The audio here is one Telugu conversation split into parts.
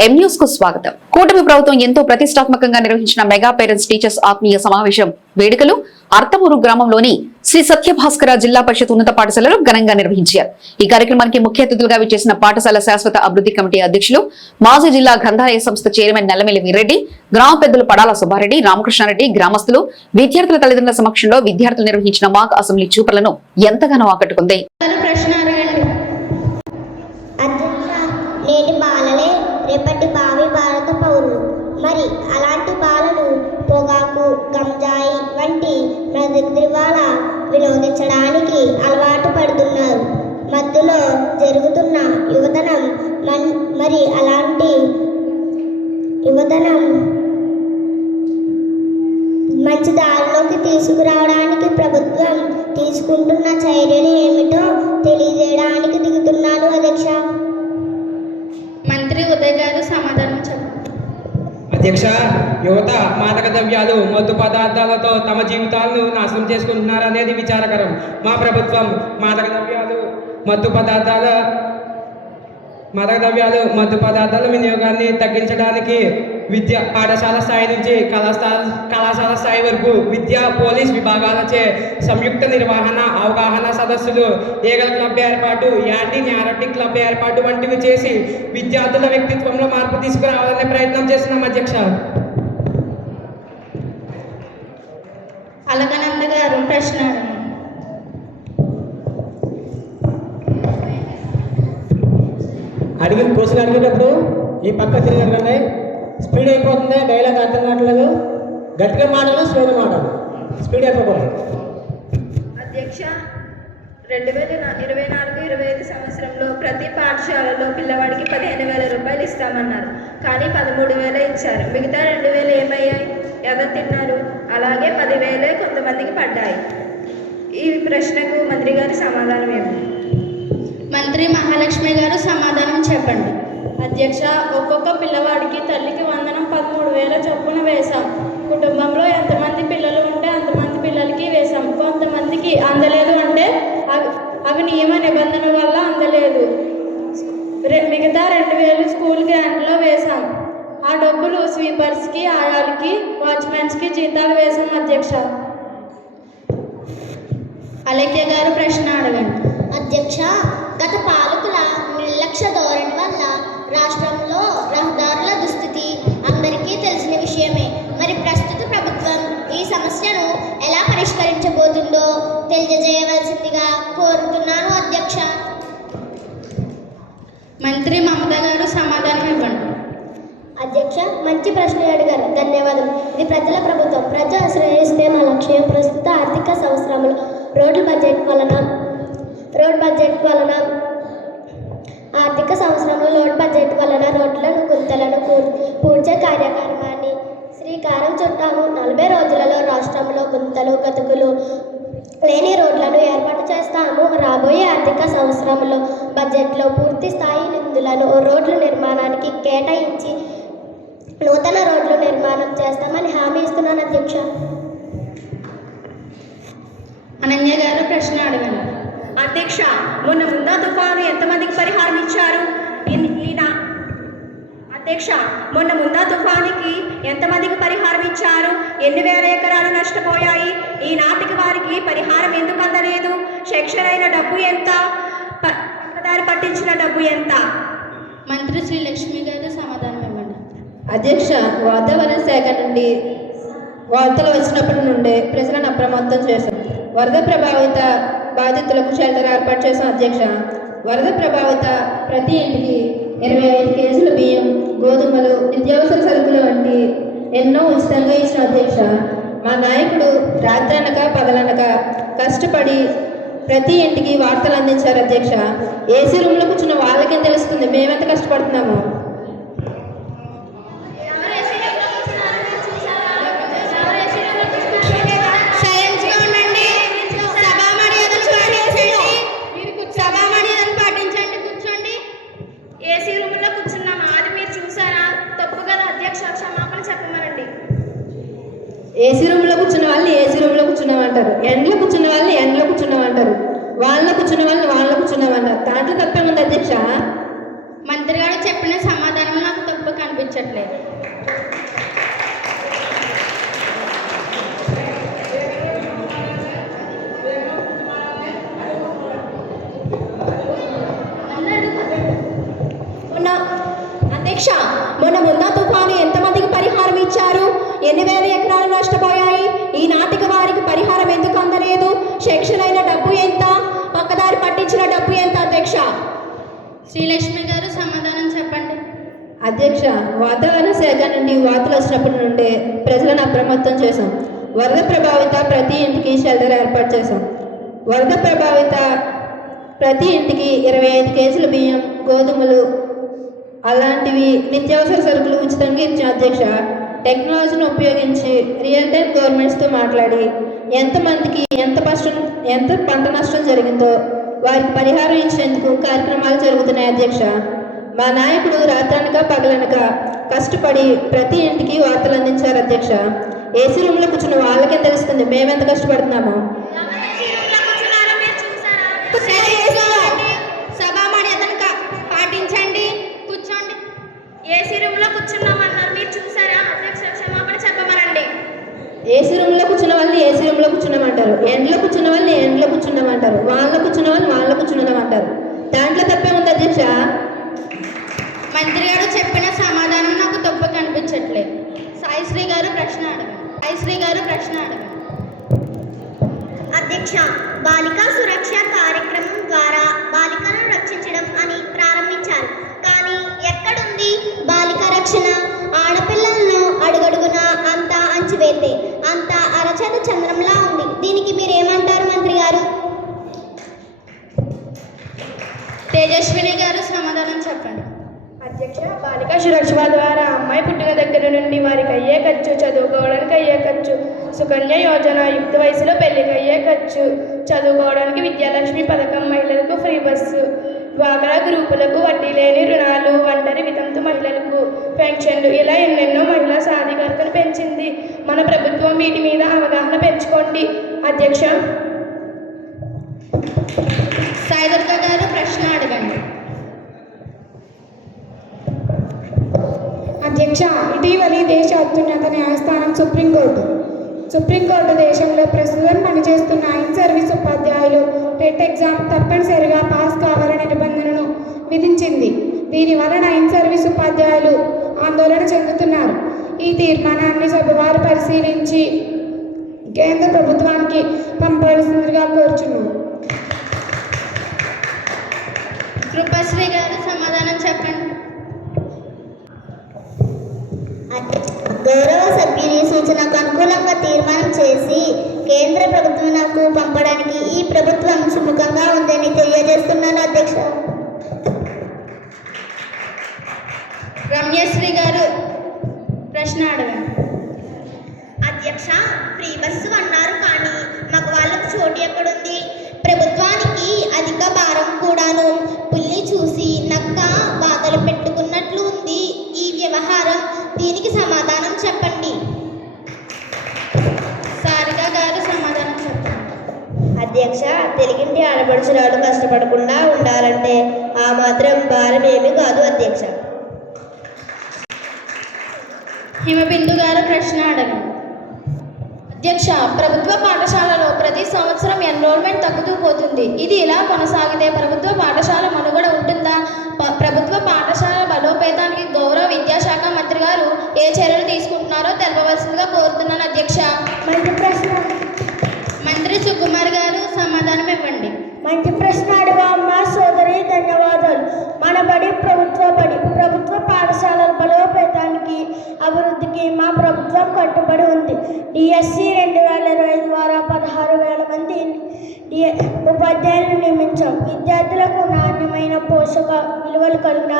ఎం కు స్వాగతం. కూటమి ప్రభుత్వం ఎంతో ప్రతిష్టాత్మకంగా నిర్వహించిన మెగా పేరెంట్స్ టీచర్స్ ఆత్మీయ సమావేశం వేడుకలు అర్థమూరు గ్రామంలోని శ్రీ సత్యభాస్కర జిల్లా పరిషత్ ఉన్నత పాఠశాలలో ఘనంగా నిర్వహించారు. ఈ కార్యక్రమానికి ముఖ్య అతిథులుగా విచ్చేసిన పాఠశాల శాశ్వత అభివృద్ధి కమిటీ అధ్యక్షులు మాజీ జిల్లా గ్రంథాలయ సంస్థ చైర్మన్ నల్లమెల్లి వీరెడ్డి గ్రామ పెద్దలు పడాల సుబ్బారెడ్డి రామకృష్ణారెడ్డి గ్రామస్తులు విద్యార్థుల తల్లిదండ్రుల సమక్షంలో విద్యార్థులు నిర్వహించిన మాక్ అసెంబ్లీ చూపలను ఎంతగానో ఆకట్టుకుంది. నేటి బాలలే రేపటి భావి భారత పౌరులు. మరి అలాంటి బాలను పొగాకు గంజాయి వంటి మృగద్రవాల వినోదించడానికి అలవాటు పడుతున్నారు. మధ్యలో జరుగుతున్న యువతనం మన్ మరి అలాంటి యువతనం మంచి దారిలోకి తీసుకురావడానికి ప్రభుత్వం తీసుకుంటున్న చర్యలు ఏమిటో తెలియజేయడానికి దిగుతున్నాను అధ్యక్ష. ఉదయ్ గారు సమాధానం చెప్పండి అధ్యక్ష యువత మాదక ద్రవ్యాలు మత్తు పదార్థాలతో తమ జీవితాలను నాశనం చేసుకుంటున్నారనేది విచారకరం. మా ప్రభుత్వం మాదక ద్రవ్యాలు మత్తు పదార్థాల మరద్రవ్యాలు మద్దు పదార్థాల వినియోగాన్ని తగ్గించడానికి విద్య పాఠశాల స్థాయి నుంచి కళాశాల కళాశాల స్థాయి వరకు విద్య పోలీస్ విభాగాలచే సంయుక్త నిర్వహణ అవగాహన సదస్సులు ఏగల క్లబ్ ఏర్పాటు యాంటీ న్యారటిక్ క్లబ్ ఏర్పాటు వంటివి చేసి విద్యార్థుల వ్యక్తిత్వంలో మార్పు తీసుకురావాలనే ప్రయత్నం చేస్తున్నాం అధ్యక్ష. అడిగిన క్వశ్చన్ అడిగేటప్పుడు ఈ పక్క తిరిగి స్పీడ్ అయిపోతుంది డైలాగ్ అర్థం కావట్లేదు. గట్టిగా మాటలు స్లోగా మాటలు. స్పీడ్ అయిపోకూడదు. అధ్యక్ష రెండు వేల ఇరవై నాలుగు ఇరవై ఐదు సంవత్సరంలో ప్రతి పాఠశాలలో పిల్లవాడికి పదిహేను వేల రూపాయలు ఇస్తామన్నారు. కానీ పదమూడు వేలే ఇచ్చారు. మిగతా రెండు వేలు ఏమయ్యాయి? ఎవరు తిన్నారు? అలాగే పదివేలే కొంతమందికి పడ్డాయి. ఈ ప్రశ్నకు మంత్రి గారి సమాధానం ఏమిటి? మంత్రి మహాలక్ష్మి గారు సమాధానం చెప్పండి. అధ్యక్ష ఒక్కొక్క పిల్లవాడికి తల్లికి వందనం పదమూడు వేల చొప్పున వేశాం. కుటుంబంలో ఎంతమంది పిల్లలు ఉంటే అంతమంది పిల్లలకి వేశాం. కొంతమందికి అందలేదు అంటే అవి అవి నియమ నిబంధన వల్ల అందలేదు. మిగతా రెండు వేలు స్కూల్ గ్రాంట్లో వేశాం. ఆ డబ్బులు స్వీపర్స్కి ఆయాలకి వాచ్మెన్స్కి జీతాలు వేశాం అధ్యక్ష. అలక్య గారు ప్రశ్న అడగండి. అధ్యక్ష గత పాలకుల నిర్లక్ష్య ధోరణి వల్ల రాష్ట్రంలో రహదారుల దుస్థితి అందరికీ తెలిసిన విషయమే. మరి ప్రస్తుత ప్రభుత్వం ఈ సమస్యను ఎలా పరిష్కరించబోతుందో తెలియజేయవలసిందిగా కోరుతున్నాను అధ్యక్ష. మంత్రి మమత గారు సమాధానం ఇవ్వండి. అధ్యక్ష మంచి ప్రశ్న అడిగారు. ధన్యవాదం. ఇది ప్రజల ప్రభుత్వం. ప్రజా శ్రేయస్తే మా లక్ష్యం. ప్రస్తుత ఆర్థిక సంవత్సరంలో రోడ్డు బడ్జెట్ వలన రోడ్ బడ్జెట్ వలన ఆర్థిక సంవత్సరంలో లోడ్ బడ్జెట్ వలన రోడ్లను గుంతలను పూర్- పూడ్చే కార్యక్రమాన్ని శ్రీకారం చుట్టాము. నలభై రోజులలో రాష్ట్రంలో గుంతలు గతుకులు లేని రోడ్లను ఏర్పాటు చేస్తాము. రాబోయే ఆర్థిక సంవత్సరంలో బడ్జెట్లో పూర్తి స్థాయి నిధులను రోడ్ల నిర్మాణానికి కేటాయించి నూతన రోడ్లు నిర్మాణం చేస్తామని హామీ ఇస్తున్నాను అధ్యక్ష. అనన్య గారు ప్రశ్న అడగండి. అధ్యక్ష మొన్న ముందా తుఫాను ఎంతమందికి పరిహారం ఇచ్చారు? ఈయన అధ్యక్ష మొన్న ముందా తుఫానికి ఎంతమందికి పరిహారం ఇచ్చారు? ఎన్ని వేల ఎకరాలు నష్టపోయాయి? ఈనాటికి వారికి పరిహారం ఎందుకు అందలేదు? సెక్షన్ అయిన డబ్బు ఎంత? ప- పక్కదారి పట్టించిన డబ్బు ఎంత? మంత్రి శ్రీ లక్ష్మి గారు సమాధానం ఇవ్వండి. అధ్యక్ష వాతావరణ శాఖ నుండి వార్తలు వచ్చినప్పటి నుండే ప్రజలను అప్రమత్తం చేశాం వరద ప్రభావిత బాధితులకు షెల్టర్ ఏర్పాటు చేసిన అధ్యక్ష వరద ప్రభావిత ప్రతి ఇంటికి ఇరవై ఐదు కేజీల బియ్యం గోధుమలు నిత్యావసర సరుకులు వంటి ఎన్నో ఉచితంగా ఇచ్చిన అధ్యక్ష. మా నాయకుడు రాత్రనక పగలనక కష్టపడి ప్రతి ఇంటికి వార్తలు అందించారు అధ్యక్ష. ఏసీ రూమ్లో కూర్చున్న వాళ్ళకేం తెలుస్తుంది? మేమెంత కష్టపడుతున్నాము? కూర్చున్నామంటారు. ఎండ్లో కూర్చున్న వాళ్ళని ఎండలో కూర్చున్నామంటారు. వాళ్ళ కూర్చున్న వాళ్ళని వాళ్ళలో కూర్చున్నామంటారు. దాంట్లో తప్పేముంది అధ్యక్ష? శ్రీలక్ష్మి గారు సమాధానం చెప్పండి. అధ్యక్ష వాతావరణ శాఖ నుండి వార్తలు వచ్చినప్పటి నుండే ప్రజలను అప్రమత్తం చేశాం. వరద ప్రభావిత ప్రతి ఇంటికి షెల్టర్ ఏర్పాటు చేశాం. వరద ప్రభావిత ప్రతి ఇంటికి ఇరవై ఐదు కేజీల బియ్యం గోధుమలు అలాంటివి నిత్యావసర సరుకులు ఉచితంగా ఇచ్చిన అధ్యక్ష. టెక్నాలజీని ఉపయోగించి రియల్ టైం గవర్నమెంట్స్తో మాట్లాడి ఎంతమందికి ఎంత నష్టం ఎంత పంట నష్టం జరిగిందో వారికి పరిహారం ఇచ్చేందుకు కార్యక్రమాలు జరుగుతున్నాయి అధ్యక్ష. మా నాయకుడు రాత్రనక పగలనక కష్టపడి ప్రతి ఇంటికి వార్తలు అందించారు అధ్యక్ష. ఏసీ రూమ్లో కూర్చున్న వాళ్ళకే తెలుస్తుంది? మేమెంత కష్టపడుతున్నామో. పాటించండి. కూర్చోండి. ఏసీ రూమ్లో కూర్చున్నామన్నారు. మీరు చూసారా? అధ్యక్ష క్షమాపణ చెప్పమనండి. ఏసీ రూమ్లో కూర్చున్న వాళ్ళని ఏసీ రూమ్లో కూర్చున్నామంటారు. ఎండ్లో కూర్చున్న వాళ్ళని ఎండ్లో కూర్చున్నామంటారు. వాళ్ళ కూర్చున్న వాళ్ళు వాళ్ళ కూర్చున్నాం అంటారు. దాంట్లో తప్పే ఉంది అధ్యక్ష? మంత్రి గారు చెప్పిన సమాధానం తేజస్విని గారు సమాధానం చెప్పండి. అధ్యక్ష బాలిక సురక్ష ద్వారా అమ్మాయి పుట్టిన దగ్గర నుండి వారికి అయ్యే ఖర్చు చదువుకోవడానికి అయ్యే ఖర్చు సుకన్య యోజన యుక్త వయసులో పెళ్ళికి అయ్యే ఖర్చు చదువుకోవడానికి విద్యాలక్ష్మి పథకం మహిళలకు ఫ్రీ బస్సు డ్వాక్రా గ్రూపులకు వడ్డీ లేని రుణాలు ఒంటరి వితంతు మహిళలకు పెన్షన్లు ఇలా ఎన్నెన్నో మహిళా సాధికారతను పెంచింది. మన ప్రభుత్వం వీటి మీద అవగాహన పెంచుకోండి. అధ్యక్ష. సాయిదుర్గ గారు ప్రశ్న అడగండి అధ్యక్ష ఇటీవలి దేశ అత్యున్నత న్యాయస్థానం సుప్రీంకోర్టు. సుప్రీంకోర్టు దేశంలో ప్రస్తుతం పనిచేస్తున్న ఇన్ సర్వీస్ ఉపాధ్యాయులు టెట్ ఎగ్జామ్ తప్పనిసరిగా పాస్ కావాలనే నిబంధనను విధించింది. దీని వలన ఇన్ సర్వీస్ ఉపాధ్యాయులు ఆందోళన చెందుతున్నారు. ఈ తీర్మానాన్ని సభవారు పరిశీలించి కేంద్ర ప్రభుత్వానికి పంపవలసిందిగా కోరుచున్నాను కృపశ్రీ గారు సమాధానం చెప్పండి గౌరవ సభ్యుని సూచనకు అనుకూలంగా తీర్మానం చేసి కేంద్ర ప్రభుత్వంకు పంపడానికి ఈ ప్రభుత్వం సుముఖంగా ఉందని తెలియజేస్తున్నాను అధ్యక్ష. రమ్యశ్రీ గారు ప్రశ్న అడగండి. అధ్యక్ష ఫ్రీ బస్సు అన్నారు కానీ మగవాళ్ళకు చోటు ఎక్కడుంది? అధ్యక్ష తెలుగింటి ఆడపడుచురాలు కష్టపడకుండా ఉండాలంటే ఆ మాత్రం భారం ఏమీ కాదు అధ్యక్ష. హిమబిందు గారు ప్రశ్న అడగండి. అధ్యక్ష ప్రభుత్వ పాఠశాలలో ప్రతి సంవత్సరం ఎన్రోల్మెంట్ తగ్గుతూ పోతుంది. ఇది ఇలా కొనసాగితే ప్రభుత్వ పాఠశాల మనుగడ డి నియమించాం విద్యార్థులకు నాణ్యమైన పోషక విలువలు కలిగిన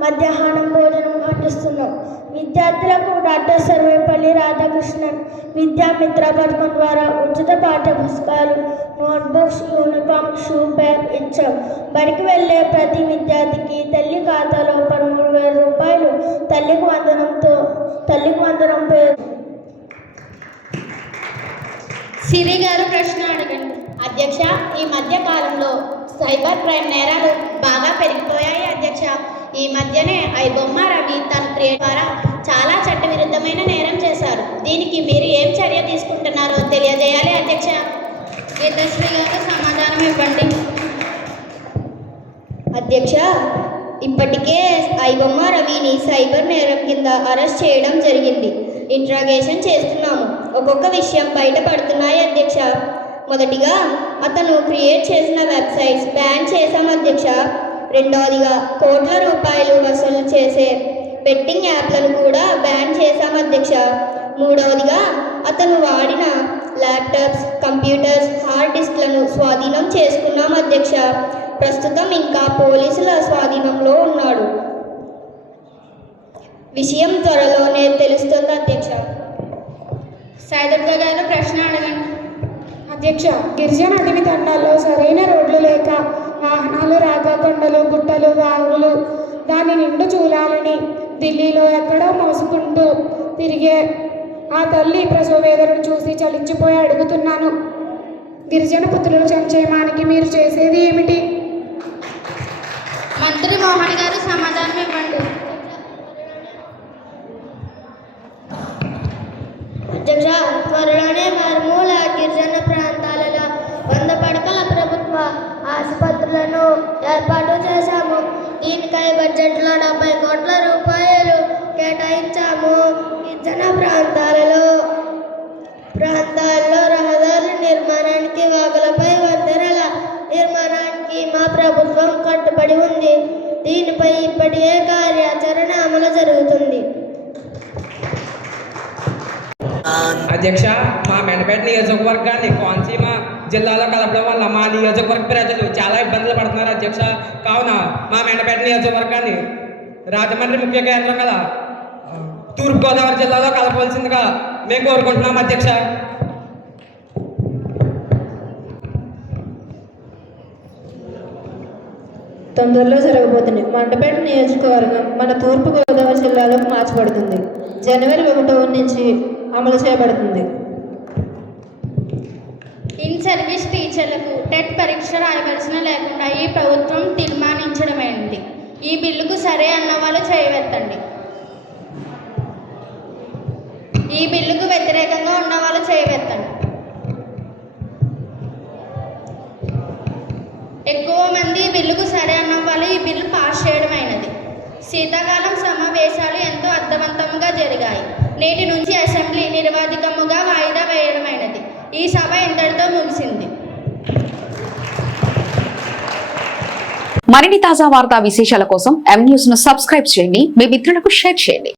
మధ్యాహ్నం భోజనం అందిస్తున్నాం. విద్యార్థులకు డాక్టర్ సర్వేపల్లి రాధాకృష్ణన్ విద్యామిత్ర పథకం ద్వారా ఉచిత పాఠ్య పుస్తకాలు నోట్బుక్స్ యూనిఫామ్ షూ బ్యాగ్ ఇచ్చాం. బడికి వెళ్ళే ప్రతి విద్యార్థికి తల్లి ఖాతాలో పదమూడు వేల రూపాయలు తల్లికి వందనంతో తల్లికి వందనం పేరు. సిరి గారు ప్రశ్న అధ్యక్ష. ఈ మధ్య కాలంలో సైబర్ క్రైమ్ నేరాలు బాగా పెరిగిపోయాయి అధ్యక్ష. ఈ మధ్యనే ఐ బొమ్మ రవి తన క్రియేట్ ద్వారా చాలా చట్టవిరుద్ధమైన నేరం చేశారు. దీనికి మీరు ఏం చర్య తీసుకుంటున్నారో తెలియజేయాలి అధ్యక్ష. గీతశ్రీ గారు సమాధానం ఇవ్వండి. అధ్యక్ష ఇప్పటికే ఐబొమ్మ రవిని సైబర్ నేరం కింద అరెస్ట్ చేయడం జరిగింది. ఇంట్రాగేషన్ చేస్తున్నాము. ఒక్కొక్క విషయం బయటపడుతున్నాయి అధ్యక్ష. మొదటిగా అతను క్రియేట్ చేసిన వెబ్సైట్స్ బ్యాన్ చేశాం అధ్యక్ష. రెండవదిగా కోట్ల రూపాయలు వసూలు చేసే బెట్టింగ్ యాప్లను కూడా బ్యాన్ చేశాం అధ్యక్ష. మూడవదిగా అతను వాడిన ల్యాప్టాప్స్ కంప్యూటర్స్ హార్డ్ డిస్క్లను స్వాధీనం చేసుకున్నాం అధ్యక్ష. ప్రస్తుతం ఇంకా పోలీసుల స్వాధీనంలో ఉన్నాడు. విషయం త్వరలోనే తెలుస్తుంది అధ్యక్ష. సాయిదుర్గ గారు ప్రశ్న అడగండి. అధ్యక్ష గిరిజన అటవీ తండాల్లో సరైన రోడ్లు లేక వాహనాలు రాక కొండలు గుట్టలు వాగులు దాని నిండు చూలాలని ఢిల్లీలో ఎక్కడో మోసుకుంటూ తిరిగే ఆ తల్లి ప్రసవవేదనను చూసి చలించిపోయి అడుగుతున్నాను. గిరిజన పుత్రుల సంక్షేమానికి మీరు చేసేది ఏమిటి? మంత్రి మోహన్ గారు సమాధానం ఇవ్వండి అధ్యక్ష త్వరలోనే మారుమూల గిరిజన ప్రాంతాలలో వంద పడకల ప్రభుత్వ ఆసుపత్రులను ఏర్పాటు చేశాము. దీనికై బడ్జెట్లో డెబ్బై కోట్ల రూపాయలు కేటాయించాము. గిరిజన ప్రాంతాలలో ప్రాంతాల్లో రహదారుల నిర్మాణానికి వాగులపై వంతెనల నిర్మాణానికి మా ప్రభుత్వం కట్టుబడి ఉంది. దీనిపై ఇప్పటికే కార్యాచరణ అమలు జరుగుతుంది. అధ్యక్ష మా మెడపేట నియోజకవర్గాన్ని కోనసీమ జిల్లాలో కలపడం వల్ల మా నియోజకవర్గ ప్రజలు చాలా ఇబ్బందులు పడుతున్నారు అధ్యక్ష. కావున మా మెండపేట నియోజకవర్గాన్ని రాజమండ్రి ముఖ్య కేంద్రం కదా తూర్పుగోదావరి జిల్లాలో కలపవలసిందిగా మేము కోరుకుంటున్నాం అధ్యక్ష. తొందరలో జరగబోతుంది మండపేట నియోజకవర్గం మన తూర్పుగోదావరి జిల్లాలోకి మార్చబడుతుంది. జనవరి ఒకటో నుంచి అమలు చేయబడుతుంది. ఇన్ సర్వీస్ టీచర్లకు టెట్ పరీక్ష రాయవలసిన లేకుండా ఈ ప్రభుత్వం తీర్మానించడమైంది. ఈ బిల్లుకు సరే అన్న వాళ్ళు చేయవెత్తండి ఈ బిల్లుకు వ్యతిరేకంగా ఉన్న వాళ్ళు చేయవెత్తండి ఎక్కువ మంది ఈ బిల్లుకు సరే అన్న వాళ్ళు ఈ బిల్లు పాస్ చేయడమైనది. శీతాకాలం సమావేశాలు ఎంతో అర్థవంతంగా జరిగాయి. నేటి నుంచి అసెంబ్లీ నిర్వాధికముగా వాయిదా వేయడమైనది. ఈ సభ ఇంతటితో ముగిసింది. మరిన్ని తాజా వార్తా విశేషాల కోసం ఎం న్యూస్ను సబ్స్క్రైబ్ చేయండి. మీ మిత్రులకు షేర్ చేయండి.